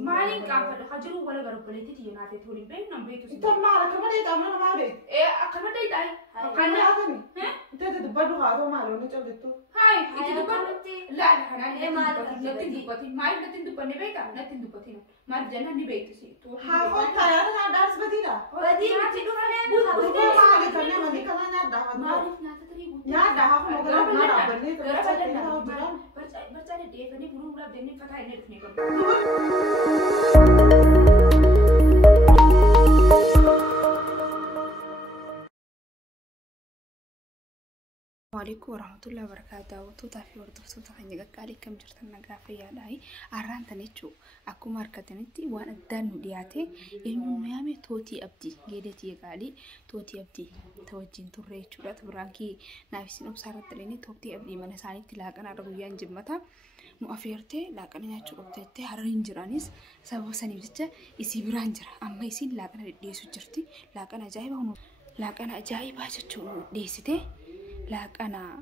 مالين كافر خجلوا ولا قرب بليتي تيجي نافي تقولين بين نم بيتو انت ما على كمان ايه تعمل ما عليك كمان ده يداي انا اغني انت تدبروا هذا ما له نجلتو هاي انت دبر لا انا ما نتندبتي ما نتندبني بيتا نتندبتي ما الجنة نبيت سي ها هو تاير انا دارس بديلا تدو انا ما عليك انا ما دي كمان نادا ما عرف ناتري نادا ها هو ما نادا بني برجع دي فني بنو ولا دني فتح اني رفني عليكم ورحمة الله وبركاته وتوتا في ورد صوتا خنيجا قالي كم جرتنا قافية داي أران تنيتشو أكو ماركتنتي وأنا دانو دياتي إنه ميامي توتي أبدي جيدتي قالي توتي أبدي توجين تريتشو لا تبرانكي نافسين أبصارت ليني توتي أبدي من ساني تلاقنا رغويان جمتا مؤفيرتي لكن ناتشو قبتي هرين جرانيس سبب سنيبتة يسي برانجر أما يسين لكن ديسو جرتي لكن أجايبه هنو لكن أجايبه جتشو ديستي لاك أنا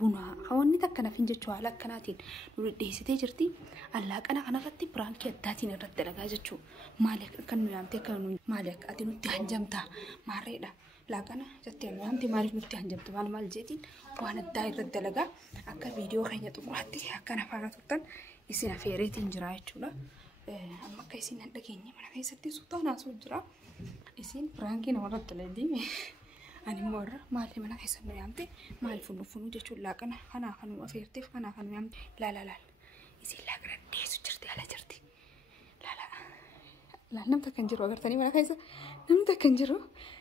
بنا خواني تكنا فين جتشوا على كناتين نريد ديستي جرتي اللاك أنا رتي برانكي الداتين الرد لقى جتشوا مالك كانوا يامتي كانوا مالك أتنو تهنجمتا ماريدا لاك أنا جتي أنا يامتي مالك نتهنجمتا مال مال جيتين وانا الداي الرد لقى أكا فيديو خيني تقرأتي أكا نفانا تطن يسينا فيريت انجراي تشولا أما كيسين هندكيني من كيستي سلطانا سوجرا يسين برانكي نورد لدي أنا مرة مالي منا حسن يامتي مال فنو جتشو لكن أنا خنو أفيرتيف أنا خنو يام لا يصير لكن ديسو جرتي على جرتي لا نمت كنجرو أقدر تاني منا خيسة نمت كنجرو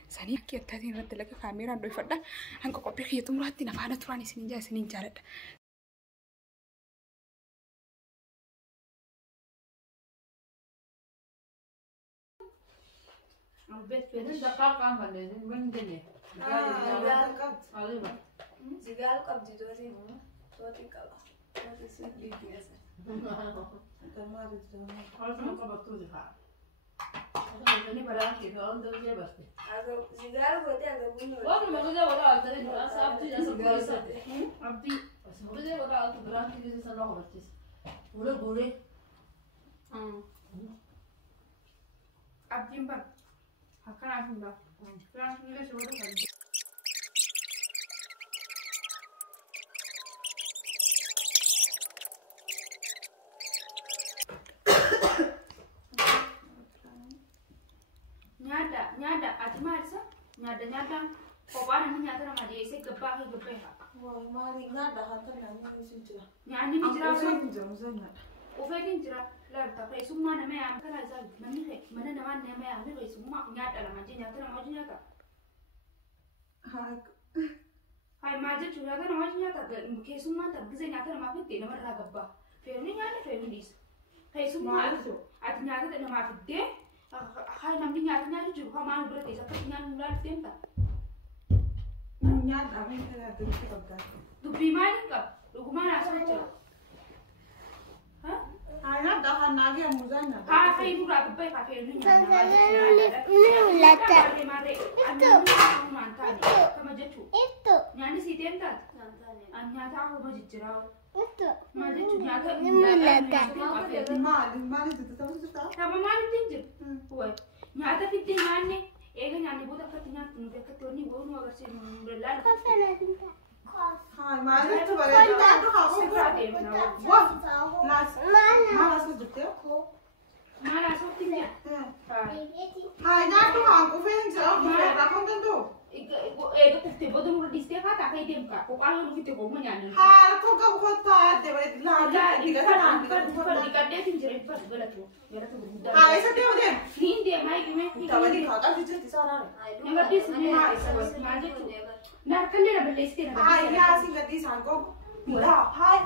سني كي أتاتين رد لك كاميرا عندو يفردا أنكو قبل خيطم راتي نفعنا تراني سنين جارد البيت فين دقائق عم فلذين من دنيا زغال قبض دوتي توتي كلا توتي سيدي كيس تمام خلاص ما قبضتوا دي خا أنا برانكي كمان ده جاي بس هذا زغال قلت هذا بنو والله ما جاي ولا أنت أنا أبدي أبدي بس ما جاي ولا أنت برانكي كذي سنة خبرتيس ولا بوري أبدي مبر هكذا عشان ده كلام كذا شو ده nyada atimarisa nyada kopana ni nyada na madi ese gaba ha wah mali nada hatta na ni sinjira nyani ni jira so sinjira muzanya ofedin jira la ta kai summa na me am kana za mani he mana na man ne me am ne summa nyada la madi nyada na madi nyada hai maje chura ga na madi nyada ke summa ta gize nyada na mafite na marra gaba fe ni nyani fe ni dis kai summa at nyada na mafite hai namni nyada ju ha man bra te sa ka nyada nulat temta nyada me kala dukki kabda dubbi mani ka lugumana socha hai nyada hanagi muzanya ha hai nura gabbai ka fe ni nyada lata itu mantani kama jechu itu nyani si temta anyata ho majijira itu majechu nyata lata mali itu tahu sudah sama mali tinjir huwa nyata fitte nyanne ega nyanne boda katinya tunde katoni wonu agar se mulal hai mali itu bare itu hawo wah nas mala so jukte mala so tinya hai na tu aku fenja mala rakon tentu ega kufte boda mura diste ka ta kai dem ka ko ka lu fitte ko manyane ha ko ka ko ta de bare la dikade tinjir pas galatu buda hai sa teo de nin de mai me tawadi khata fitte tisara ngar dis ne majechu na kalle na belle iste na hai ya singa tisango mula hai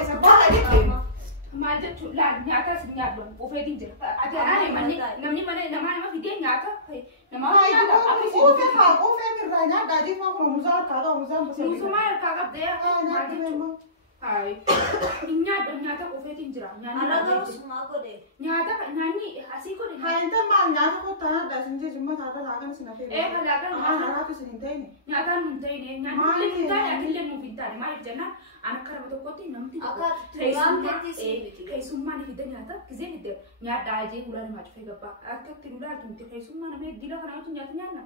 esa bola de majechu la nyata sin nyado o fe tinjir ate ana ne namni mane nama ma fide nyata nama nyata o fe mir rana daji ma ko muzar ka da muzar musumar ka ga de majechu هاي نياتا كوفيتين جرا أنا قلت ما كده نياتا ناني حسي كده هاي أنت ما نياتا كوتا دا سنجي جمع هذا لاغن سنافي إيه هلاغن أنا راكي سنتين نياتا نمتين نياتا اللي تاني أكل اللي مفيداني ما يجنا أنا كربت كوتي نمتي أكاد كيسوما نفيدا نياتا كزين الدر نياتا عاجي ولا ما تفيد بقى أكاد ترولا تمتي كيسوما نمي ديلا كنا نياتا نيانا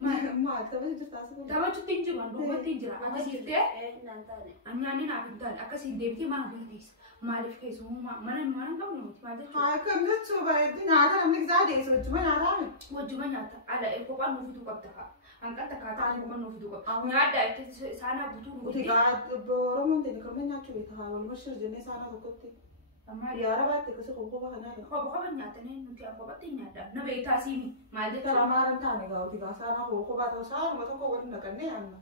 ما تبغى تستاسب تبغى تنجر عندو ما تنجر أنا سيرتة نانتاني أنا نافيدان أكاد سيدي بتي ما نبيتيس ما أعرف كيسوما ما نقول ما أدري هاي كم نتشو بعد نياتا نملك زادي سو جمع نياتا وجمع نياتا على إخوان مفيدو قبتها أنك تكاتا إخوان مفيدو قب نياتا سانا بتوم وتي قاعد برومن تاني كم نياتا بيتها والمشر جنيه سانا بكتي يا رب تكسر خوبه هناك خوبه نياتا نتي خوبه تنياتا نبيتا سيني ما أدري ترى ما رنتاني قاعد تيجا سانا خوبه توصل ما تكو ورنا كني أنا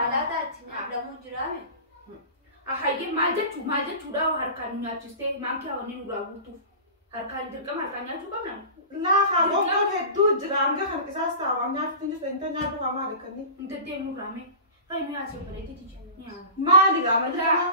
على تاتني أبدا مجرامي أحيي ما جت دا وهركان نياتشتة ما كي أونين وراغوتو هركان دركم هركان نياتشو كمان لا خلاص هدو جرام كه خن كساس تاوا نيات تنجس أنت نياتو كمان هركني أنت تيمو رامي كاي نياتشو بريتي تيجي ما دي قام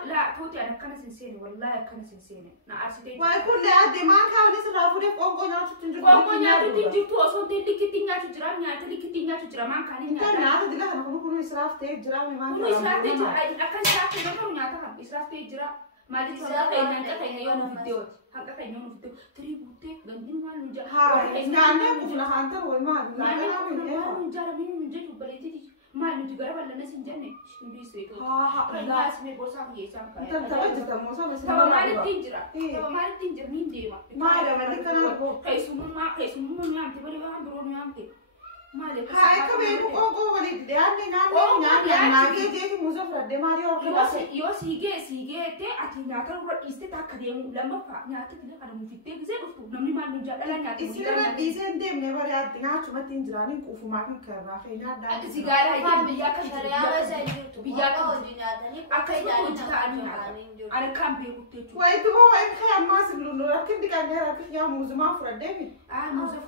لا توتي أنا كنا سنسيني والله كنا سنسيني نعرفتي ويكون لأدي ما كان نسنا فودي قوم نياتشو تنجس قوم نياتشو تنجس تو أصلا تلك نياتشو جرام نياتشو جرام ما كان نياتشو نياتشو دي لا هنقول إسراف تيج جرام ما كانوا إسراف تيج أكن إسراف تيج كانوا نياتها إسراف تيج جرام ما دي تقول كأي يوم في الدول هكذا كأي يوم في الدول تري بوتة غندين ما نجا هاي نعم كنا هانتر وما نجا مين نجا بريتي ما نجا غير ولا ناس نجنة شنو يصير ها لا اسمه بوسام يسام كاي تبغى تتموسا بس تبغى ما تنجر مين ديما ما إذا ما لك أنا كيسومون يام تبغى يام برون يام تي ما لك هاي كبير قوم ولي دياني نعم جي مزفر دماري أو سيجي تي أتينا كرو إستة كديم لما فا نياتي كده كده مفيدة زي بفتو نمني ما نجا لا نياتي إسرائيل ديزين ديم نبغى ياتينا شو ما تنجراني كوفو ما كن كرنا خينا دا سيجارة هي بياك شريعة زي بياك أوديناتني أنا كم بيقولي ويتبو وين خيام ما سبلونو لكن دكانة لكن يا مزما فردمي موزة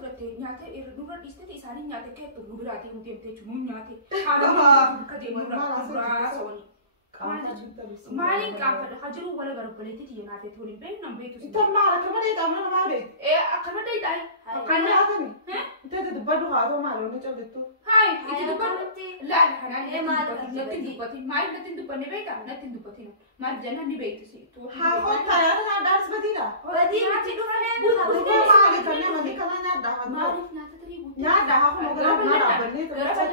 فرتة نياتي نورا إستة إساني نياتي كه تنورا تي متى تجمعون نياتي أنا كده نورا سوني مالين كافر حجرو ولا غرب بليتي تي نياتي تقولي بين نبيتو إنت ما لك ما ده تعمل ما ده كمان ده يداي أنا أفهمي إنت تدبر هذا ما لونه جابتو هاي إنت تدبر لا أنا نتين دبني بيتا نتين دبتين ما جنا نبيت سي ها هو تيار أنا دارس بديلا بديلا تدو ما لك أنا نادا ما عرف ناتا تري نادا ها هو مغرب ما رابني برجع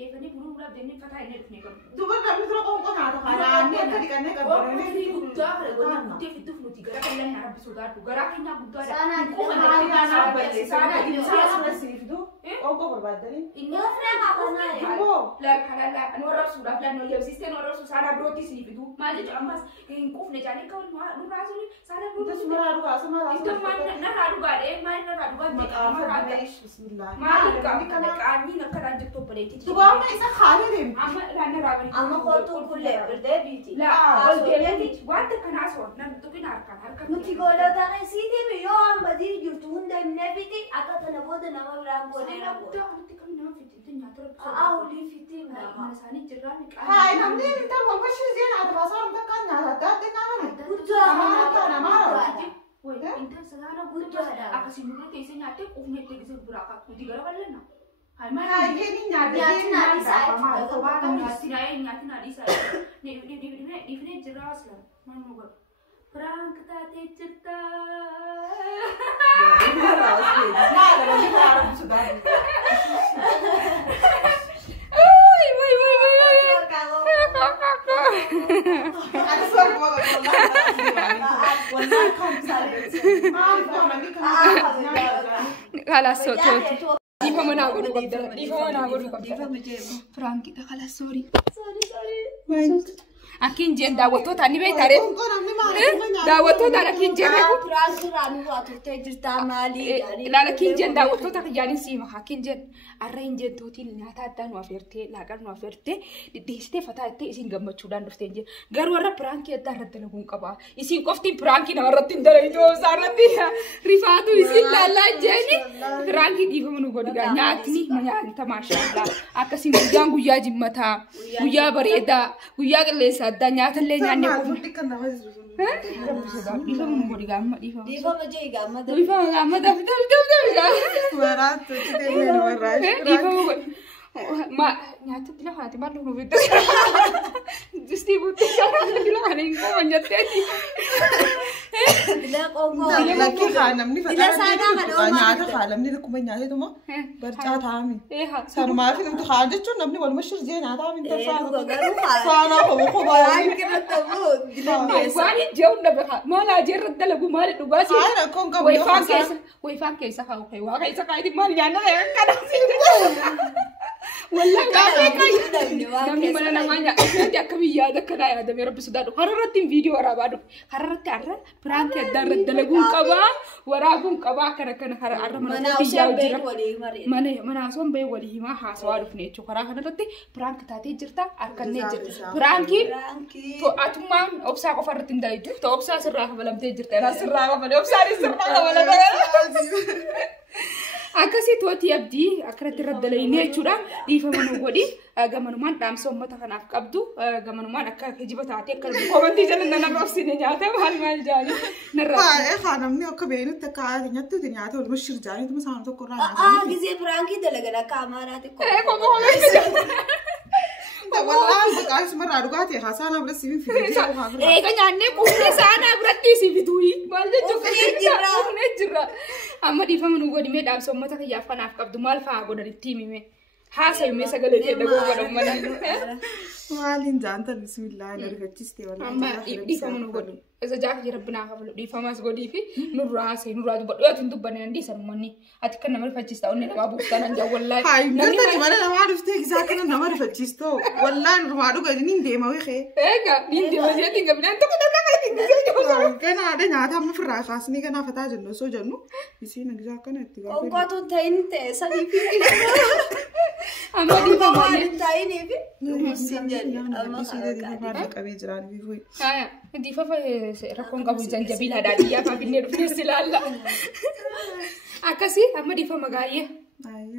دي فني برو ولا دني فتح إني رفني كم دوبر كم مثل قوم كنا هذا خلا أني كذي كنا كبرنا في قدار ولا في الدفن تيجي كلا نعرف بسودار بقرا كنا قدار سانا سيفدو أو كبر بدلين إني هو لا أنا ورا سودا لا نو يبسيستي ورا سودا سانا بروتي سيفدو ما لي جامس إن كوف نجاني كون نو رازوني سانا بروتي تسمع رادو أسمع إنت ما نرادو قاعد ما نرادو قاعد ما رادو بسم الله ما لك أني نكرا جتو بليتي تبغى ما إذا خالدين أما لا نرابني أما قلتوا كل برده بيتي لا قلت لك وانت كان أسود نتوقين هركان نتي قولوا ترى سيدي بيو أم بدي جرتون ده نبيتي أكتر نبود نما برام بودي نبود أولي فيتي ما ساني جرامك هاي نمني أنت ما مش زين على راسه أنت كان هذا ده أنا ما وين أنت سلامة بودا أكسي نقول كيسي ناتي كوفني تيجي براكا ودي غير ولا نا هاي ما هاي جيني نادي نادي سايت ما تبغى ناتي نادي سايت نيفني جراس لا ما نقول برانك تاتي جتا خلاص صوت ديفا منا غورو قبل ديفا فرانكي خلاص سوري أكين جين دعوتو تاني بيت عارف daawwattoota ala kinjeen Piraanki raanuu waa turtee jirtaa maali? ilaala kinjeen daawwattoota kiyyaanin siima haa kinjeen arra hinjeen tootiin nyaata addaa nu afeertee laaqan nu afeertee dhidhiistee fataa ittee isin gammachuudhaan dhuftee hin jeen garuu warra piraankii addaa irratti dalaguun qabaa isin qoftiin piraankii namarratti hin dalagitu obsaa irratti rifaatu isin laallaa jeeni piraankii dhiifama nu godhigaa nyaatni nyaata maashaallah akkasiin guyyaan guyyaa jimmataa guyyaa bareedaa guyyaa qilleensa addaa nyaatallee nyaannee qofa. Dhiifama nu godhigaa amma dhiifama. Dhiifama jee gammada. Dhiifama gammada fidaa. Waraatu citee nu warraa. Dhiifama godhi. Nyaata bila haati maal nu bitta. Distii guutuu shaara bila kana hin qoman jetteeti. Bila qomoo. Lakki haanamni fataa nyaata haalamni akkuma nyaatetuma barcaa taa'ami. Sanumaa fi namtu haa jechuun namni waluma shirjee nyaataa min tarsaanu. Faanaa homo kophaa. Waan hin jee'uun dhabe maal ajee irratti dalagu maal dhugaa si. Haa rakkoon qabu yoo haasaan. Wayifaan keessa haa ta'e waa keessa kaayitiin maal nyaanna kana. Wallahi namni mana namaa nyaata akka biyyaa akka naa yaadamee rabbi sodaadhu hararratti viidiyoo waraabaa dhufe hararratti har'a piraankii addaa irratti dalaguun qabaa waraabuun qabaa akkana har'a mana biyyaa jira mana haasawwan bahee walii himaa haasawaa dhufne jechuudha karaa kanarratti piraankii taatee jirta harkannee jirti piraankii to'atummaan obsaa qofa irratti hin dalagitu ta'u obsaa sirraa kafalamtee jirta sirraa kafalee obsaanis sirraa kafalamee. Akkasii tooti abdii akkanatti irratti dalaginee jechuudha dhiifama nu godhi gamanumaan dhaamsa uummata kanaaf qabdu gamanumaan akka kijiba taatee akka komantii jala nan roobsine nyaata maal jaani narraa. Haa namni akka beeynutti akka haati nyattuuti nyaata waluma shirjaanii tuma saana tokko irraa nyaata. Gizee pirankii dalagan akka amaaraati ko. Wallaan baqaas marraa dhugaati haasaan abra siif fiidee bu'aa. Eega nyaannee quufnee saana biratti si fituuyi maal jechuudha quufnee jirra. Amma dhiifama nu godhimee dhaamsa uummata kiyyaaf kanaaf qabdu maal fa'aa godhanitti himime haasa'imee sagalee ta'e dhaguu godhan mana. Maaliin jaantan bismillah nargachiste wallaan. Amma dhiifama nu godhu isa jaafa jirabbinaa kafalu dhiifamas godhii fi nurraa haasa'e nurraa dubbadhu yoo tun dubbanne nan dhiisan uummanni ati kan nama rifachiista onni namaa buuftan an jaa wallaahi. Haa namni mana namaa dhuftee gisaa kana nama rifachiistoo wallaan rumaa dhuga niin deema wixee. Eega niin deema jeetiin gabinaan tokko tokko kan gisee jiru. Kana haadha nyaata amma firraa kaasnee kana fataa jennu osoo jennu isiin gisaa kana itti gaafate. Onkotu ta'in ta'e sadii fi amma dhiifama ta'inii fi nuusin jedhe amma kana qabee jiraan biifuu. Dhiifama rakkoon qabu zanjabiila daadhiyyaa faafinee dhufnee si laalla. Akkasii amma dhiifama gaayyee.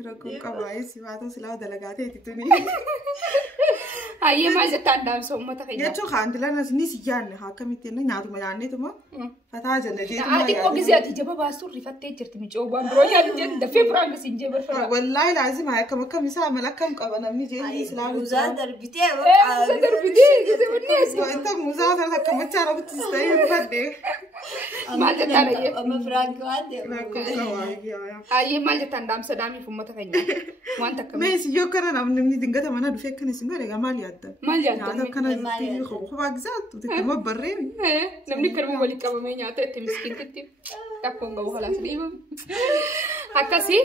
Rakkoon qabu si haa ta'u silaa dalagaa ta'eeti tuni. Ayyee maal jettaan dhaamsa uummata keenya. Jechuun haandilaan ni si yaanne haa akkamitti nyaatuma yaanneetuma fataa jenne jeetuma. Ati koo gisee ati jaba baasuun rifattee jirti miicoo waan biroo yaadu jeetu dafee biraan gisiin jee barfara. Wallaahi laazima akkam isaa mala akkam qaba namni jee silaa Muzaa darbitee Muuzaa darbitee gisee wannees. Inta muzaa sana akkamachaa namatti ta'ee rifadde. Maal jettaan ayyee. amma pirankii waan Rakkoon ta'eef. qabu Ayyee maal jettaan dhaamsa daamiif uummata keenya. Wanta akkamii. Mee si yoo kana namni dingata mana dhufee akkana isin godhe maal yaadda? Maal Nyaata yaaddan? akkana kophaa gisaatu xiqquma barreen. Namni kanuma waliin qabamee nyaata itti miskiintitti rakkoon qabu halaas dhiibamu. Akkasii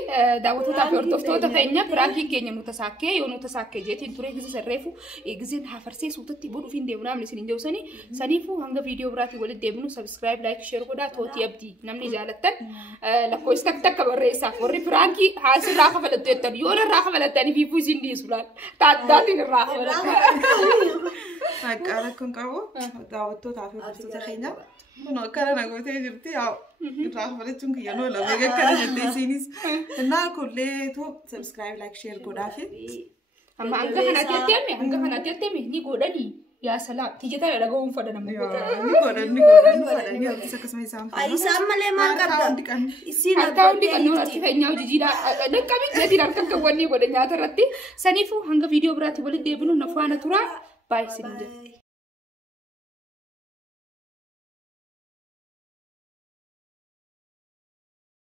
daawwattootaa fi hordoftoota keenya piraankii keenya nu tasaakkee yoo nu tasaakkee jeetiin turee gisa sarreefu giseen hafarsee suutatti boodhuuf hin deemu namni isin hin jeusanii saniifuu hanga viidiyoo biraatii walitti deebinu subscribe like share godhaa tootii abdii namni jaalattan lakkoofsi takka barreessaaf warri piraankii haasirraa kafalattu jettan yoo irraa kafalattanii fiifuu isin dhiisu laal taaddaatiin irraa kafalattan. Akka rakkoon qabu daawwattootaa fi hordoftoota keenya kun akkana nagootee jirti yaa irraa kafalachuun kiyyanoo lamee akkana jettee isiinis innaa kullee tu subscribe like share godhaa fi Amma hanga kanatti attemi ni godhanii yaa salaam tijjata dhaga'uun fadha nama godha. ni godhan akkasuma isaan Isaan malee maal qabda? Isiin Harka hundi kan nuyi harki keenyaa hojiidhaa dhaqqabii jeetiin harka kan wanni godha nyaata irratti saniifuu hanga viidiyoo biraatti walitti deebinu na faana turaa baay'ee isin jedha.